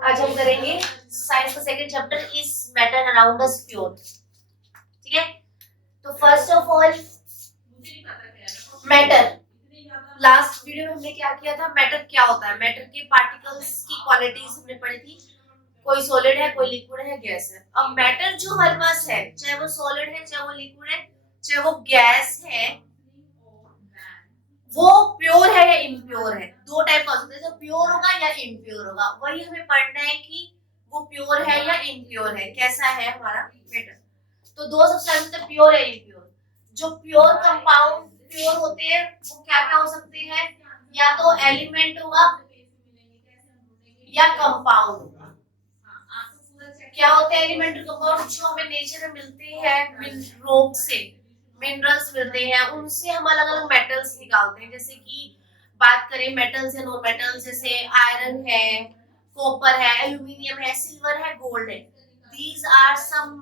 आज हम करेंगे साइंस का second chapter is matter around us pure. ठीक है, तो first of all matter, last video में हमने क्या किया था, मैटर क्या होता है, मैटर के पार्टिकल्स की क्वालिटीज हमने पढ़ी थी, कोई सॉलिड है, कोई लिक्विड है, गैस है। अब मैटर जो हमारे पास है, चाहे वो सॉलिड है, चाहे वो लिक्विड है, चाहे वो गैस है, वो प्योर है या इम्प्योर है। दो टाइप का हो सकता है, तो प्योर होगा या इम्प्योर होगा, वही हमें पढ़ना है कि वो प्योर है या इम्प्योर है, कैसा है हमारा मैटर। तो दो सबसे होते हैं, प्योर या इम्प्योर। जो प्योर कंपाउंड प्योर होते हैं वो क्या क्या हो सकते हैं, या तो एलिमेंट होगा या कंपाउंड होगा। क्या होते हैं एलिमेंट और कंपाउंड, जो हमें नेचर में मिलते हैं, रॉक से मिनरल्स मिलते हैं, उनसे हम अलग अलग मेटल्स निकालते हैं। जैसे कि बात करें मेटल्स या नॉन मेटल्स, जैसे आयरन है, कॉपर है, एल्यूमिनियम है, सिल्वर है, गोल्ड है। These are some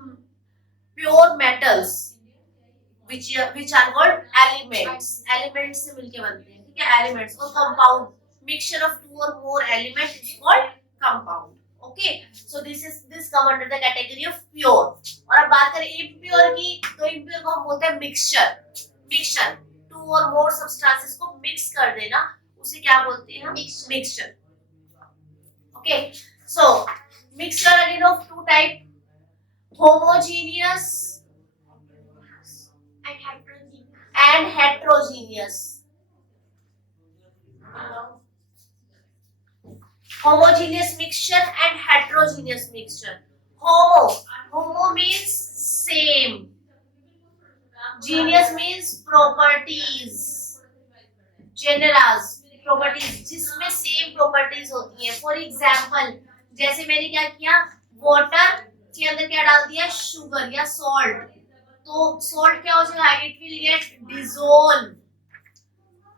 pure metals which are called elements। Elements से मिलके बनते हैं, ठीक है, एलिमेंट्स। और कंपाउंड, मिक्सचर ऑफ टू और मोर element is called compound. Okay, so this come under the category of pure. और अब बात करें इम्प्योर की, तो इम्प्योर को हम बोलते हैं मिक्सचर टू और मोर सब्सटेंसेस को मिक्स कर देना, उसे क्या बोलते हैं हम, mixture. Okay, so mixture again of two type, homogeneous and heterogeneous। Homogeneous mixture and heterogeneous mixture। Homo means same, geneous means properties, generas properties, जिसमें same properties होती हैं। For example, जैसे मैंने क्या किया, water के अंदर क्या डाल दिया, शुगर या सॉल्ट, तो सॉल्ट क्या हो जाएगा, it will get dissolve,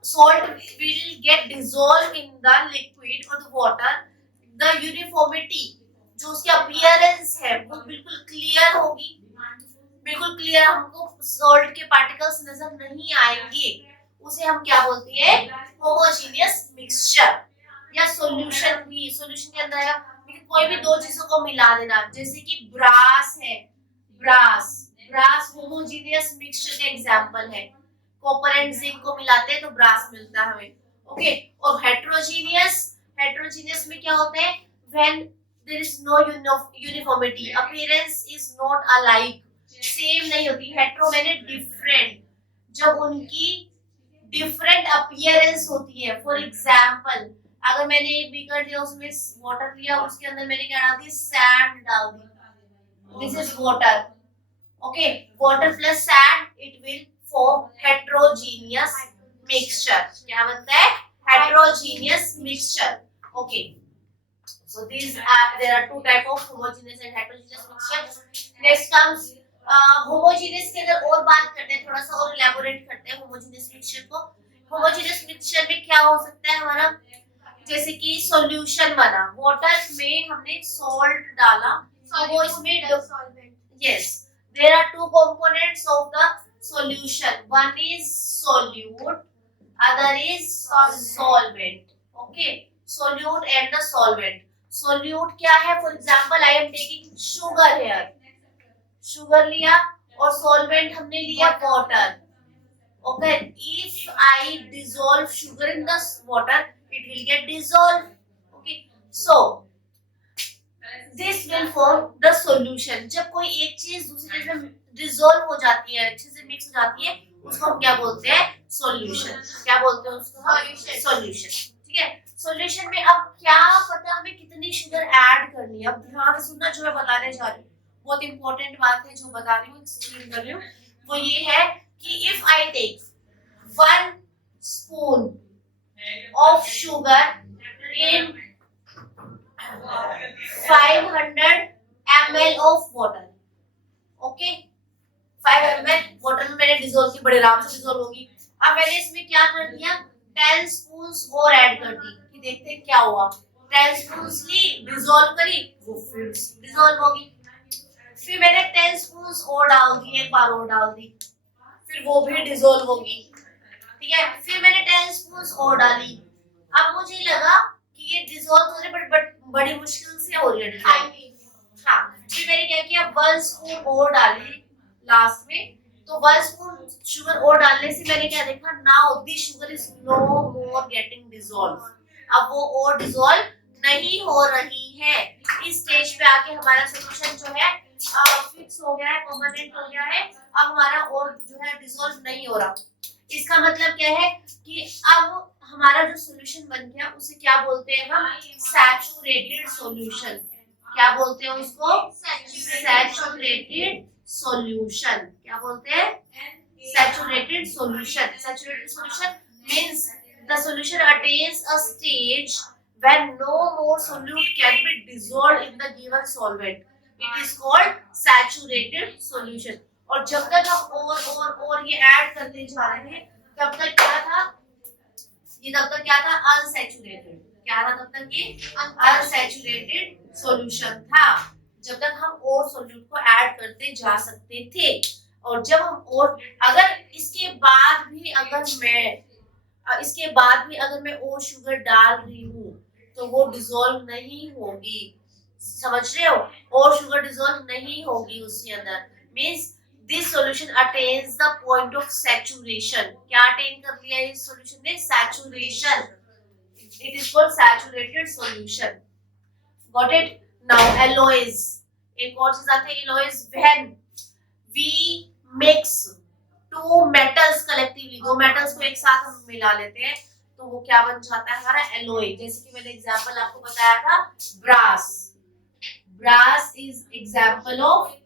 salt will get dissolved in the liquid or the water। the uniformity, जो उसकी अपीयरेंस है वो बिल्कुल क्लियर होगी, बिल्कुल क्लियर, हमको सॉल्ट के पार्टिकल्स नजर नहीं आएंगे, उसे हम क्या बोलते हैं, होमोजेनियस मिक्सचर। या सॉल्यूशन भी, सॉल्यूशन के अंदर कोई भी दो चीजों को मिला देना, जैसे कि ब्रास है, ब्रास होमोजेनियस मिक्सचर का एग्जांपल है। कॉपर एंड जिंक को मिलाते हैं तो ब्रास मिलता है हमें। ओके, और हेट्रोजीनियस में क्या होता है, when there is no uniformity, appearance is not alike, same नहीं होती। हेट्रो मैंने डिफरेंट, जब उनकी डिफरेंट अपीयरेंस होती है। फॉर एग्जांपल, अगर मैंने एक बीकर लिया, उसमें वाटर लिया, उसके अंदर मैंने क्या डाल दी, सैंड डाल दी, this is water. Okay, water plus sand it will form heterogeneous mixture। क्या बनता है, heterogeneous mixture। okay, so there are two type of homogeneous and heterogeneous mixture। next comes homogeneous के अंदर और बात करते हैं, थोड़ा सा और elaborate करते हैं homogeneous mixture को। homogeneous mixture में क्या हो सकता है हमारा, जैसे कि सॉल्यूशन बना, वाटर में हमने सॉल्ट डाला, तो वो इसमें yes, there are two components of the solution, one is solute, other is solvent। okay, solute and the solvent। solute क्या है, for example I am taking sugar here, sugar लिया, और solvent हमने लिया water। okay, if I dissolve sugar in the water it will get dissolved। okay, so this will form the solution। जब कोई एक चीज दूसरी चीज में डिसॉल्व हो जाती है, अच्छे से मिक्स हो जाती है, उसको हम क्या बोलते हैं, सॉल्यूशन। क्या बोलते हैं उसको, सॉल्यूशन। ठीक है, सॉल्यूशन में अब क्या पता हमें कितनी शुगर ऐड करनी है। अब ध्यान से सुनना, जो मैं बताने जा रही हूँ बहुत इंपॉर्टेंट बात है, जो बता रही हूँ, एक्सप्लेन कर रही हूँ, वो ये है कि if I take 1 spoon of sugar in 500 ml of water। Okay, 5 ml water में मैंने डिसॉल्व की, बड़े आराम से डिसॉल्व होगी। अब मैंने इसमें क्या कर दिया, 10 स्पून्स और ऐड कर दी, कि देखते हैं क्या हुआ। 10 स्पून्स ली, डिसॉल्व करी, वो फिर डिसॉल्व होगी। फिर मैंने 10 स्पून्स और डाल दी, एक बार और डाल दी, फिर वो भी डिसॉल्व होगी। ठीक है, फिर मैंने 10 स्पून्स और डाली, मुझे लगा कि ये डिसॉल्व हो रही है बट बड़ी मुश्किल से हो रही है dissolve। हाँ, फिर मैंने क्या किया, 1 स्पून और डाली लास्ट में। तो 1 स्पून शुगर और डालने से मैंने क्या देखा, now the sugar is no more getting dissolve. अब वो और डिसॉल्व नहीं हो रही है। इस स्टेज पे आके हमारा सॉल्यूशन जो है फिक्स हो गया है, परमानेंट हो गया है। अब हमारा और जो है डिसॉल्व नहीं हो रहा। इसका मतलब क्या है कि अब हमारा जो सॉल्यूशन बन गया उसे क्या बोलते हैं हम, सैचुरेटेड सॉल्यूशन। क्या बोलते हैं उसको, सैचुरेटेड सॉल्यूशन। क्या बोलते हैं, saturated solution. Saturated solution means the solution attains a stage when no more solute can be dissolved in the given solvent. It is called saturated solution. और जब तक हम और ये ऐड करते जा रहे हैं तब तक क्या था, ये तब तक क्या था, अनसैचुरेटेड। क्या था तब तक, ये अनसैचुरेटेड सॉल्यूशन था। जब तक हम और सॉल्यूट को ऐड करते जा सकते थे। और जब हम और अगर इसके बाद भी अगर मैं और शुगर डाल रही हूँ तो वो डिसॉल्व नहीं होगी। समझ रहे हो, और शुगर डिसॉल्व नहीं होगी उसके अंदर। Means this solution attains the point of saturation. क्या अटेन कर लिया इस सॉल्यूशन ने, saturation. It is called saturated solution. Got it. Now alloys, एक और चीज आती है alloys. When we mix two metals collectively, दो मेटल्स को एक साथ हम मिला लेते हैं तो वो क्या बन जाता है हमारा, एलॉय। जैसे कि मैंने एग्जांपल आपको बताया था, brass. Brass is example of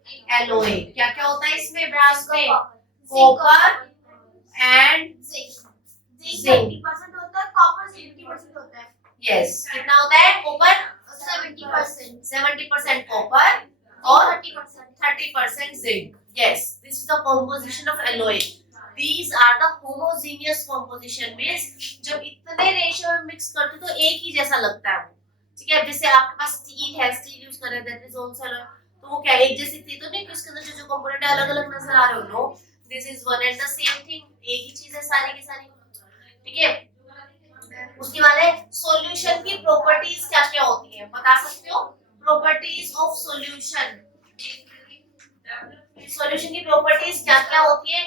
alloy. क्या क्या होता है इसमें ब्रास में, कॉपर एंड जिंक। 30% होता है, कॉपर 70% होता है। यस, कितना होता है, कॉपर 70% कॉपर और 30% zinc. Yes, this is the composition of alloy. These are the homogeneous composition means जब इतने रेशियो में मिक्स करते तो एक ही जैसा लगता है वो। ठीक है, जैसे आपके पास स्टील है, स्टील यूज कर रहे हैं, that is also alloy। तो वो क्या एक जैसी थी तो नहीं कि उसके अंदर जो जो कंपोनेंट है अलग अलग नजर आ रहे हो। No, this is one and the same thing, एक ही चीज है सारी की सारी। ठीक है, उसके बाद है सॉल्यूशन की प्रॉपर्टीज क्या क्या होती है, बता सकते हो, प्रॉपर्टीज ऑफ सॉल्यूशन। सॉल्यूशन की प्रॉपर्टीज क्या क्या होती है,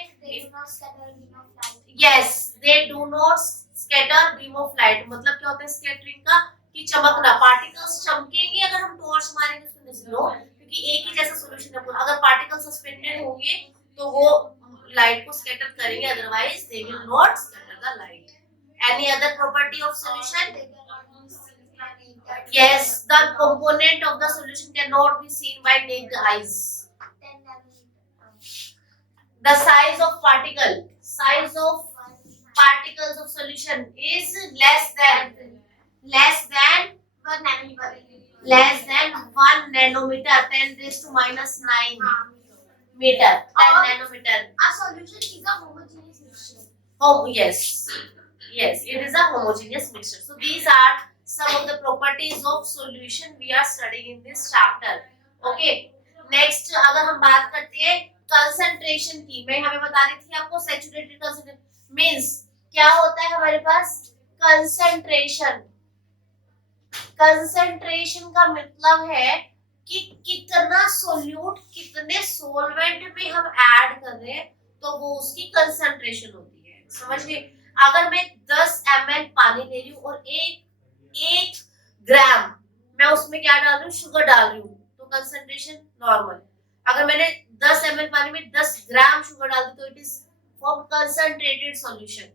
yes, they do not scatter beam of light. मतलब क्या होता है स्कैटरिंग का, कि चमकना, पार्टिकल्स चमकेंगे अगर हम टॉर्च मारेंगे उसके अंदर से। नो, क्योंकि एक ही जैसा सॉल्यूशन है पूरा। अगर पार्टिकल सस्पेंडेड होंगे तो वो लाइट को स्कैटर करेंगे, otherwise they will not scatter the light. Any other property of solution, yes, the component of the solution cannot be seen by naked eyes. The size of particles of solution is less than 1 nanometer, 10 raised to minus 9 meter, 10 nanometer. A solution is a homogeneous mixture. Oh yes, it is a homogeneous mixture. So these are some of the properties of solution we are studying in this chapter. Okay, next अगर हम बात करते हैं concentration की, मैं हमें बता रही थी आपको सैचुरेटेड कंसंट्रेशन मींस क्या होता है हमारे पास, कंसंट्रेशन। कंसंट्रेशन का मतलब है कि कितना सोल्यूट कितने सोलवेंट में हम ऐड कर रहे हैं तो वो उसकी कंसंट्रेशन होती है। समझ गए। अगर मैं 10 ml पानी ले रही हूँ और एक ग्राम मैं उसमें क्या डाल रही हूँ, शुगर डाल रही हूँ, तो कंसंट्रेशन नॉर्मल। अगर मैंने 10 ml पानी में 10 ग्राम शुगर डाल दी तो it is form concentrated solution.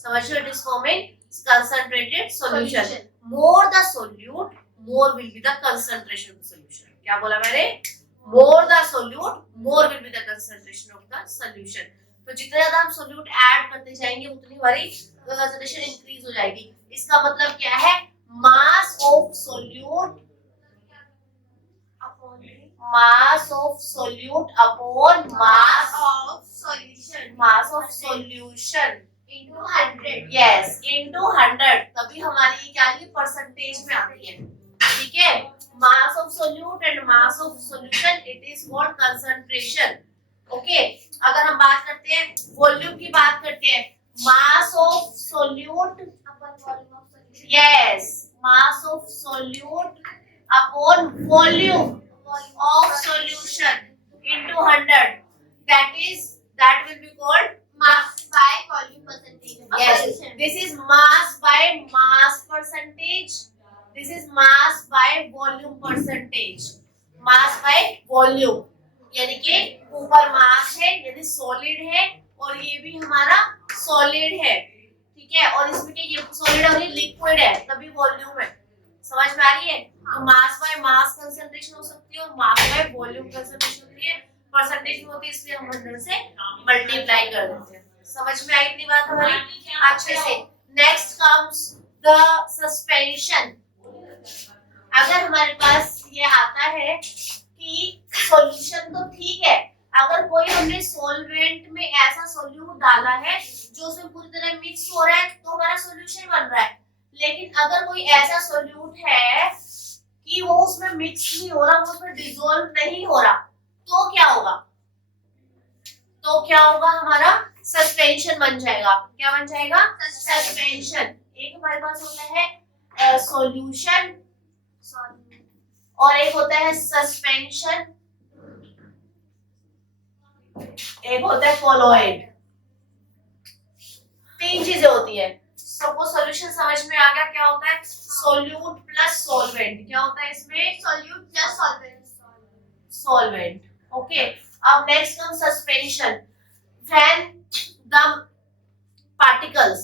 समझ लो, it is forming concentrated solution. More the solute more will be the concentration of solution. क्या बोला मैंने, more the solute more will be the concentration of the solution. तो जितना ज्यादा हम solute add करते जाएंगे उतनी हमारी कंसंट्रेशन इंक्रीज हो जाएगी। इसका मतलब क्या है, mass of solute upon mass of solution into 100. Yes, into 100। तभी हमारी क्या है, परसेंटेज में आती है। ठीक है, mass of solute and mass of solution, it is called concentration. Okay, अगर हम बात करते हैं वॉल्यूम की, बात करते हैं mass of solute Yes, mass of solute upon volume of solution into 100. That will be called Mass by volume percentage of yes. solution. This is mass by mass percentage. This is mass by volume percentage. Mass by volume यानी कि ऊपर मास है यानी solid है और ये भी हमारा सॉलिड है, ठीक है। और इसमें क्या ये सॉलिड और ये लिक्विड है तभी वॉल्यूम है, समझ में आ रही है। तो मास बाय मास कंसंट्रेशन हो सकती है और मास बाय वॉल्यूम कंसंट्रेशन होती है, परसेंटेज में होती है इसलिए हम 100 से मल्टीप्लाई कर देते हैं। समझ में आई इतनी बात हमारी अच्छे से। Next comes the suspension. अगर हमारे पास ये आता है कि सॉल्यूशन तो ठीक है, अगर कोई हमने सॉल्वेंट में ऐसा सोल्यूट डाला है जो उसमें पूरी तरह मिक्स हो रहा है तो हमारा सॉल्यूशन बन रहा है। लेकिन अगर कोई ऐसा सोल्यूट है कि वो उसमें मिक्स नहीं हो रहा, वो उसमें डिसॉल्व नहीं हो रहा, तो क्या होगा? तो क्या होगा? हमारा सस्पेंशन बन जाएगा। क्या बन जाएगा? सस्पेंशन। एक हमारे पास होता है सॉल्यूशन और एक होता है सस्पेंशन, एक होता है कोलॉइड। तीन चीजें होती है। सबको सॉल्यूशन समझ में आ गया क्या होता है? Solute plus solvent. क्या होता है इसमें? Solute plus solvent. Solvent, okay. अब next come suspension. When the particles,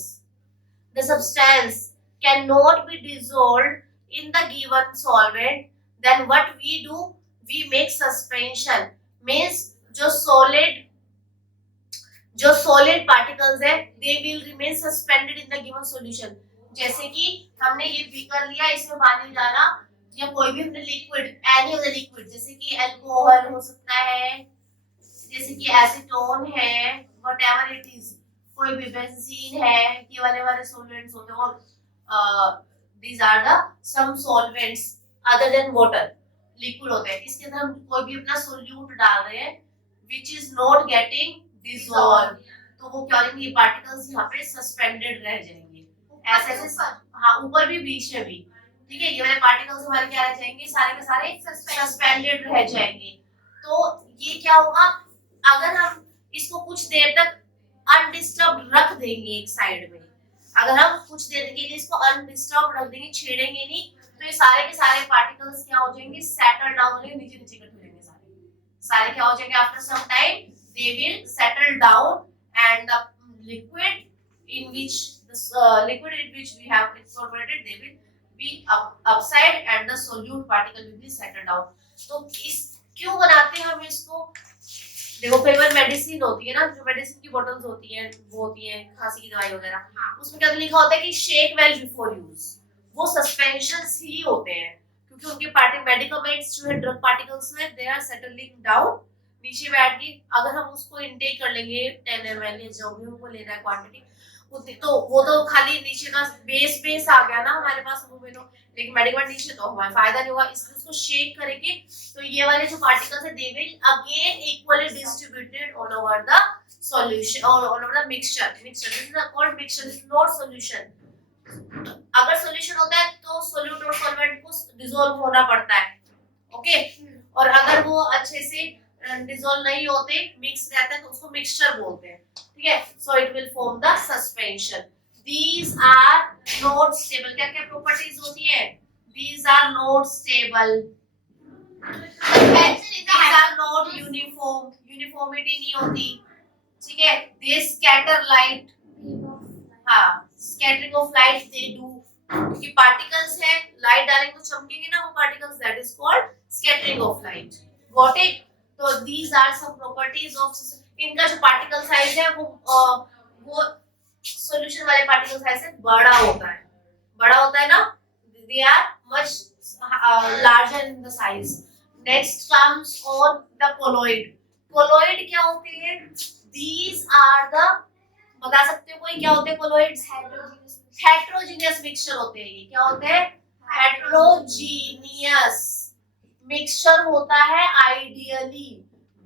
the substance cannot be dissolved in the given solvent, then what we do? We make suspension. Means जो solid particles है, they will remain suspended in the given solution. जैसे कि हमने ये beaker लिया, इसमें पानी डाला या कोई भी हमने liquid, any of the liquid, जैसे कि अल्कोहल हो सकता है, जैसे कि एसीटोन है, व्हाटएवर इट इज, कोई भी बेंजीन है, ये वाले सॉल्वेंट्स होते हैं। और these are the some solvents other than water, liquid होते हैं। इसके अंदर हम कोई भी अपना सोल्यूट डाल रहे हैं which is not getting dissolve, तो वो क्या होंगे? ये पार्टिकल्स यहाँ पे सस्पेंडेड रह जाएंगे ऐसे ऐसे। हाँ, ऊपर भी बीच में भी, ठीक है। ये वाले पार्टिकल्स हमारे क्या रह जाएंगे? सारे के सारे सस्पेंडेड रह जाएंगे। तो ये क्या होगा? अगर हम इसको कुछ देर तक अनडिस्टर्ब रख देंगे एक साइड में, अगर हम कुछ देर के लिए इसको अनडिस्टर्ब रख देंगे, छेड़ेंगे नहीं, तो ये सारे के सारे पार्टिकल्स क्या हो जाएंगे? सेटल डाउन होंगे, नीचे नीचे इकट्ठे हो जाएंगे सारे क्या हो जाएंगे? After some time they will settle down and the liquid in which we have incorporated, they will be upside and the solute particle will be settled down. तो इस क्यों बनाते हैं हम इसको? देखो कई बार मेडिसिन होती है ना, जो मेडिसिन की बोतल्स होती हैं, वो होती है खांसी की दवाई वगैरह, उसमें क्या लिखा होता है कि शेक वेल बिफोर यूज। वो सस्पेंशंस ही होते हैं क्योंकि उनके मेडिकमेंट्स जो है, ड्रग पार्टिकल्स में, दे आर सेटलिंग डाउन नीचे बैठ के। अगर हम उसको इनटेक कर लेंगे 10 ml जो भी हमको लेना है क्वांटिटी, तो वो तो खाली नीचे का बेस आ गया ना हमारे पास मुंह में, तो लेकिन मेडिकमेंट नीचे तो हमारा फायदा नहीं होगा। इसलिए उसको शेक करेंगे तो ये वाले जो पार्टिकल्स है they will again equally distributed all over the solution और all over the mixture. This is called mixture, this is not solution. अगर सॉल्यूशन होता है तो सोल्यूट और सॉल्वेंट को डिसॉल्व होना पड़ता है, ओके। और अगर वो अच्छे से डिसॉल्व नहीं होते, मिक्स रहते हैं, तो उसको मिक्सचर बोलते हैं, ठीक है। So it will form the suspension. These are not stable. क्या क्या प्रॉपर्टीज होती है? These are not stable. These are not uniform. Uniformity नहीं होती, ठीक है। They scatter light. हाँ, scattering of light they do. क्योंकि पार्टिकल्स है, लाइट डालेंगे तो चमकेंगे ना वो particles, that is called scattering of light. Got it? तो these are some properties of, इनका जो पार्टिकल साइज है वो सॉल्यूशन वाले पार्टिकल साइज से बड़ा होता है ना, they are much larger in the size. Next comes on the colloid. Colloid क्या होते हैं? These are the, बता सकते हो कोई क्या होते हैं colloids? Heterogeneous mixture होते हैं। ये क्या होते हैं? Heterogeneous mixture होता है ideally,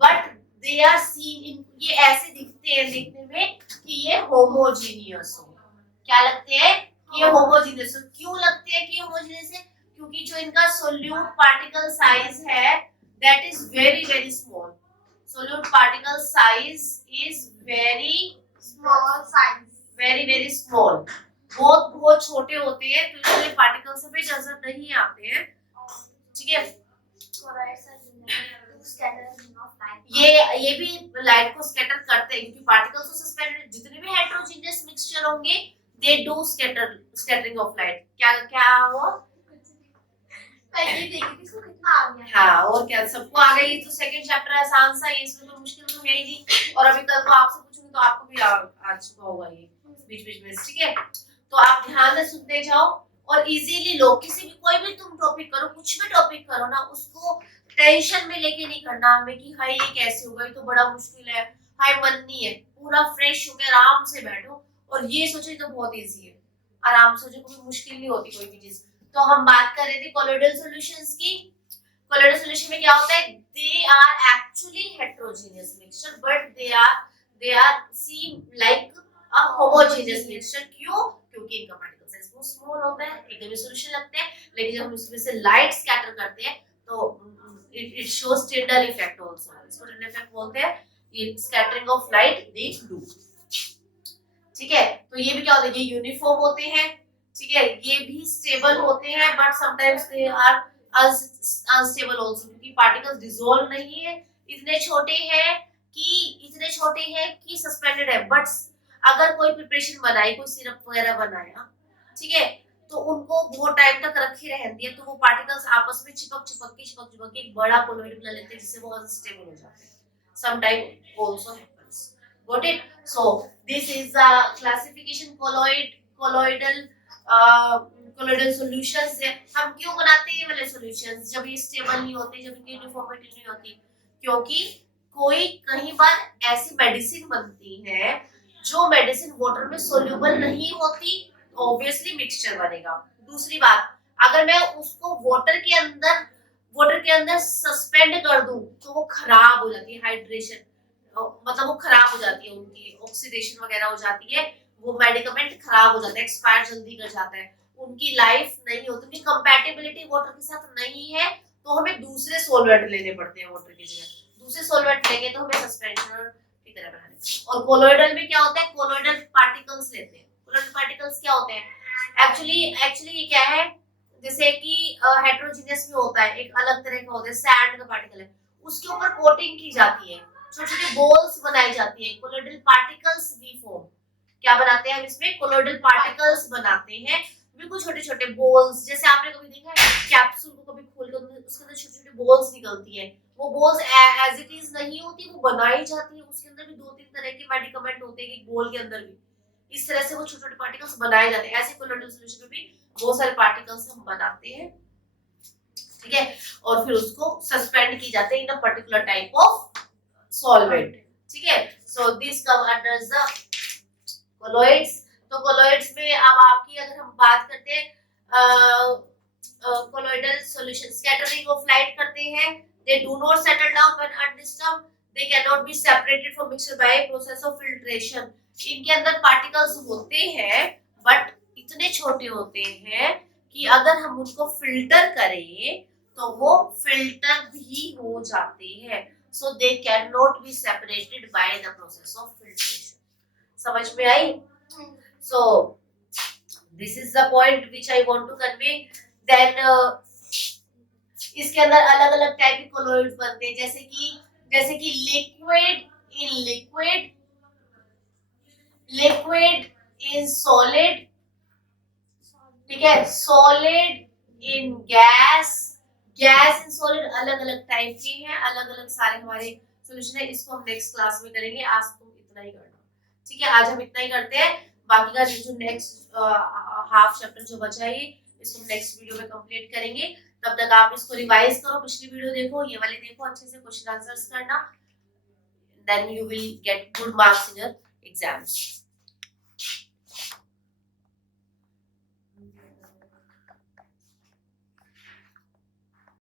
but they are seen in, ये ऐसे दिखते हैं देखने में कि ये होमोजीनियस हो। क्या लगते हैं? कि ये होमोजेनियस। क्यों लगते हैं कि होमोजेनियस है? क्योंकि जो इनका सोल्यूट पार्टिकल साइज है that is very very small. Solute particle size is very Small size. Very small, बहुत बहुत छोटे होते हैं, तो इसलिए पार्टिकल्स हमें नजर नहीं आते हैं। ठीक है, Colloids are generally to scatter of light. ये भी लाइट को स्कैटर करते हैं क्योंकि पार्टिकल्स तो सस्पेंडेड, जितने भी हेटेरोजेनियस मिक्सचर होंगे they do scattering of light. क्या हुआ? मैं ये देखी थी इसको कितना आ गया। हाँ, और क्या, सबको आ गई। तो सेकंड चैप्टर आसान सा है, इसमें तो मुश्किल तो है ही नहीं। और अभी कल को आपसे पूछूंगी तो आपको भी आ चुका होगा ये बीच बीच में। ठीक है, तो आप ध्यान से सुनते जाओ और इजीली लो। किसी भी कोई भी तुम टॉपिक करो, कुछ भी टॉपिक करो ना, उसको टेंशन में लेके नहीं करना हमें कि हाय ये कैसे होगा, ये तो बड़ा मुश्किल है, हाय मन नहीं है। पूरा फ्रेश होकर आराम से बैठो और ये सोचो ये तो बहुत इजी है। आराम से सोचो, कोई मुश्किल नहीं होती कोई भी चीज। तो हम बात कर रहे थे कोलोइडल सॉल्यूशंस की। कोलोइडल सॉल्यूशन में क्या होता है? They are actually heterogeneous mixture but they are seem like a homogeneous mixture. क्यों? क्योंकि इनका पार्टिकल साइज बहुत स्मॉल होता है, एकदम सॉल्यूशन लगते हैं, लेकिन जब हम इसमें से लाइट स्कैटर करते हैं तो it shows Tyndall effect also. इसको टिंडल इफेक्ट बोलते हैं, ये scattering of light they do. ठीक है, तो ये भी क्या होता है? ये यूनिफॉर्म होते हैं। ठीक है, ये भी स्टेबल होते हैं but sometimes they are unstable also, क्योंकि पार्टिकल्स डिसॉल्व नहीं है, इतने छोटे हैं कि सस्पेंडेड है। बट अगर कोई प्रिपरेशन बनाई, कोई सिरप वगैरह बनाया, ठीक है, तो उनको बहुत टाइम तक रखे रहती है, तो वो पार्टिकल्स आपस में चिपक के एक बड़ा कोलोइड बना लेते हैं, जिससे वो अनस्टेबल हो जाते हैं। Sometimes also happens. Got it? So this is the classification colloidal solutions है। हम क्यों बनाते हैं ये वाले solutions? जब ये स्टेबल नहीं होते, जब इनकी यूनिफॉर्मिटी नहीं होती, क्योंकि कोई कहीं बार ऐसी मेडिसिन बनती है जो मेडिसिन वाटर में सोल्यूबल नहीं होती, ऑब्वियसली मिक्सचर बनेगा। दूसरी बात, अगर मैं उसको वाटर के अंदर सस्पेंड कर दूं तो वो खराब हो जाती है, हाइड्रेशन मतलब वो खराब हो जाती है, उनकी ऑक्सीडेशन वगैरह हो जाती है, वो मेडिकमेंट खराब हो जाता है, एक्सपायर जल्दी कर जाता है, उनकी लाइफ नहीं होती, उनकी कंपैटिबिलिटी वाटर के साथ नहीं है, तो हमें दूसरे सॉल्वेंट लेने पड़ते हैं वाटर की जगह। दूसरे सॉल्वेंट लेंगे तो हमें सस्पेंशन की तरह बनाने। और कोलोइडल में क्या होता है? कोलोइडल पार्टिकल्स लेते हैं। कोलोइडल पार्टिकल्स क्या होते हैं? एक्चुअली ये क्या है, जैसे कि हेटेरोजेनियस भी होता है, एक अलग तरह का होता है, सैंड का पार्टिकल है, उसके ऊपर कोटिंग की जाती है, छोटे छोटे बॉल्स बनाई जाती है, कोलोइडल पार्टिकल्स भी फॉर्म। क्या बनाते हैं हम इसमें? कोलोइडल पार्टिकल्स बनाते हैं, बिल्कुल छोटे छोटे बॉल्स। जैसे आपने कभी देखा है कैप्सूल को कभी खोल कर उसके अंदर छोटे छोटे बॉल्स निकलती है, वो बॉल्स एज इट इज नहीं होती, वो बनाई जाती है, उसके अंदर भी दो तीन तरह के मेडिकमेंट होते हैं, एक बॉल के अंदर भी इस तरह से वो छोटे छोटे पार्टिकल्स बनाए जाते हैं। ऐसे कोलोइडल सॉल्यूशन में भी बहुत सारे पार्टिकल्स हम बनाते हैं, ठीक है, और फिर उसको सस्पेंड की जाते हैं in a particular type of solvent. ठीक है, so this come under the colloids. तो कोलोइड्स में अब आपकी अगर हम बात करते हैं colloidal solution scattering of light करते हैं, they do not settle down when undisturbed, they can not be separated from mixture by process of filtration. इनके अंदर पार्टिकल्स होते हैं बट इतने छोटे होते हैं कि अगर हम उनको फिल्टर करें तो वो फिल्टर भी हो जाते हैं, so they cannot be separated by the process of filtration. समझ में आई? So this is the point which I want to convey. Then इसके अंदर अलग अलग टाइप के कोलोइड्स बनते हैं, जैसे कि लिक्विड इन सॉलिड, ठीक है, solid in gas in solid, अलग अलग टाइप के हैं, अलग अलग सारे हमारे सॉल्यूशन है। इसको हम नेक्स्ट क्लास में करेंगे, आज तुम इतना ही करना, ठीक है, आज हम इतना ही करते हैं, बाकी का जो नेक्स्ट हाफ चैप्टर जो बचा है इसको नेक्स्ट वीडियो में कंप्लीट करेंगे। तब तक आप इसको रिवाइज करो, पिछली वीडियो देखो, ये वाले देखो, अच्छे से क्वेश्चन आंसर्स करना, then you will get good marks in your exams.